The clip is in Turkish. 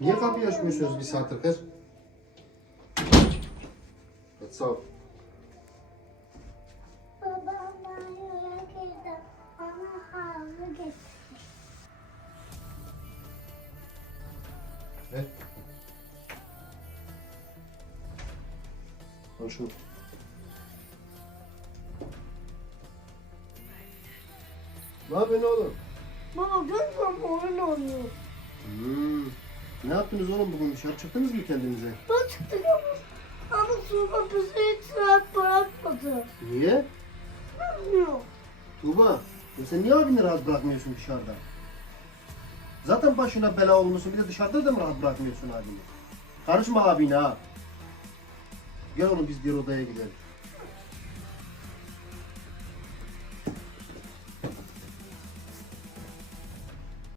Niye kapıyı açmıyorsunuz bir saattir kız? Sağ ol. Babam banyoya girdi. Bana havlu getirmiş. Ver. Al şunu. Ne yapıyorsun oğlum? Baba gözüm oyun oynuyor. Ne yaptınız oğlum bugün? Dışarı çıktınız mı kendinize? Ben çıktık ama, ama sonra bizi hiç rahat bırakmadı. Niye? Bilmiyorum. Tuğba, ya sen niye abini rahat bırakmıyorsun dışarıda? Zaten başına bela olmuşsun, bir de dışarıda da mı rahat bırakmıyorsun abini? Karışma abine ha. Gel oğlum biz diğer odaya gidelim.